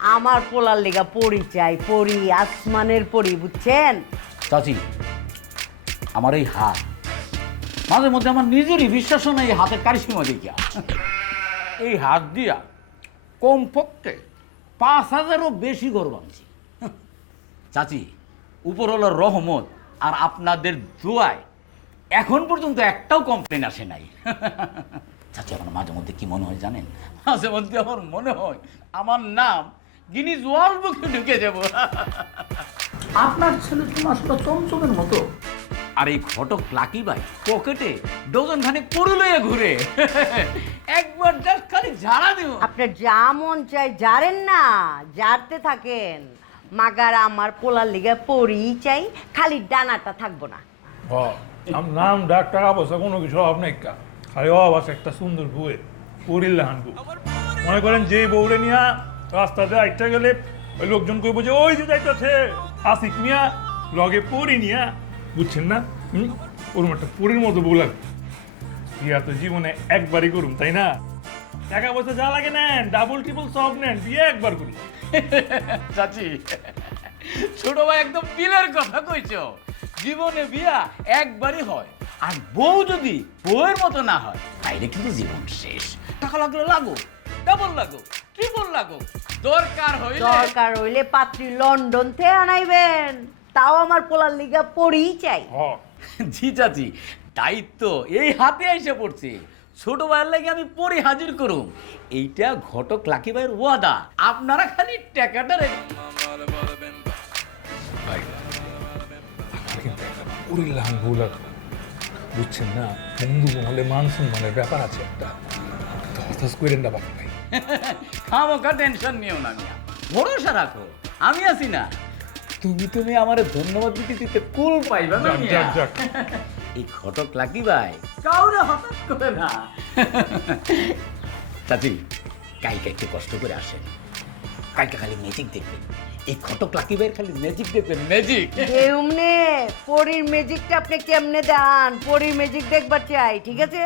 আমার পোলার লেগা পরি চাই, পরি, আসমানের পরি, বুঝছেন? চাচি, আমার এই হাত মাঝে মধ্যে আমার নিজেরই বিশ্বাস হয় না এই হাতের কারিশমা দেখিয়া। এই হাত দিয়া কমপক্ষে 5,000-এরও বেশি গরু আনছি। চাচি, উপরওয়ালার রহমত আর আপনাদের দোয়ায় এখন পর্যন্ত একটাও কমপ্লেন আসে নাই। চাচি, আমার মাঝে মধ্যে কি মনে হয় জানেন? মাঝে মধ্যে আমার মনে হয় আমার নাম গিনিজ ওয়ার্ল্ড বুকে ঢুকে যাব। আপনার ছেলে তো আসলে চমচমের মতো। আর এই ঘটক লাকি ভাই পকেটে ডজন খানিক পড়ে লইয়া ঘুরে। একবার জাস্ট খালি ঝাড়া দিব। আপনার যা মন চাই জারেন না, জারতে থাকেন। মাগার আমার পোলার লেগা পরি চাই, খালি ডানাটা থাকবো না। নাম ডাক টাকা পয়সা কোনো কিছু অভাব নেই, খালি অভাব আছে একটা সুন্দর বউয়ে পরিল্লাহান বউ। মনে করেন যে বউরে নিয়া রাস্তাতে আইটা গেলে ওই লোকজন কইব যে ওই যে যাইতেছে আসিক মিয়া লগে পরি নিয়া, বুঝছেন না? ওরম একটা পরির মতো বউ লাগবে। বিয়া তো জীবনে একবারই করুন, তাই না? টাকা পয়সা যা লাগে নেন, ডাবল ট্রিপল সব নেন, বিয়ে একবার করি। চাচি, ছোট ভাই একদম বিলের কথা কইছো। জীবনে বিয়া একবারই হয়, আর বউ যদি বউয়ের মতো না হয় তাইলে কিন্তু জীবন শেষ। টাকা লাগলে লাগো, ডাবল লাগো, ট্রিপল লাগো, দরকার হইলে পাত্রী লন্ডন থেকে আনাইবেন, তাও আমার পোলার লেগা পরি চাই। জি চাচি, দায়িত্ব এই হাতে এসে পড়ছে। ছোট ভাইয়ের লাগে আমি পরে হাজির করুম, এইটা ঘটক লাকি ভাইয়ের ওয়াদা। আপনারা খালি টাকাটা রেখে। ভাই, আমার কিন্তু একটা পরিল্লাহান বউ লাগবে, বুঝছেন না? বন্ধু মহলে মান সম্মানের ব্যাপার আছে একটা, তো হতাশ করেন না বাকি ভাই। খামোকা টেনশন নিও না মিয়া, ভরসা রাখো, আমি আছি না। তুমি আমার ধন্যবাদ দিতে দিতে কুল পাইবা না যাক, মিয়া। যাক, যাক। এই ঘটক লাকি ভাই কাউরে হঠাৎ করে না। চাচি, কালকে একটু কষ্ট করে আসেন, কালকে খালি ম্যাজিক দেখবেন। এই ঘটক লাকি ভাইয়ের খালি ম্যাজিক দেখবেন, ম্যাজিক। এমনে পরির ম্যাজিকটা আপনি কেমনে দেন? পরির ম্যাজিক দেখবার চাই, ঠিক আছে?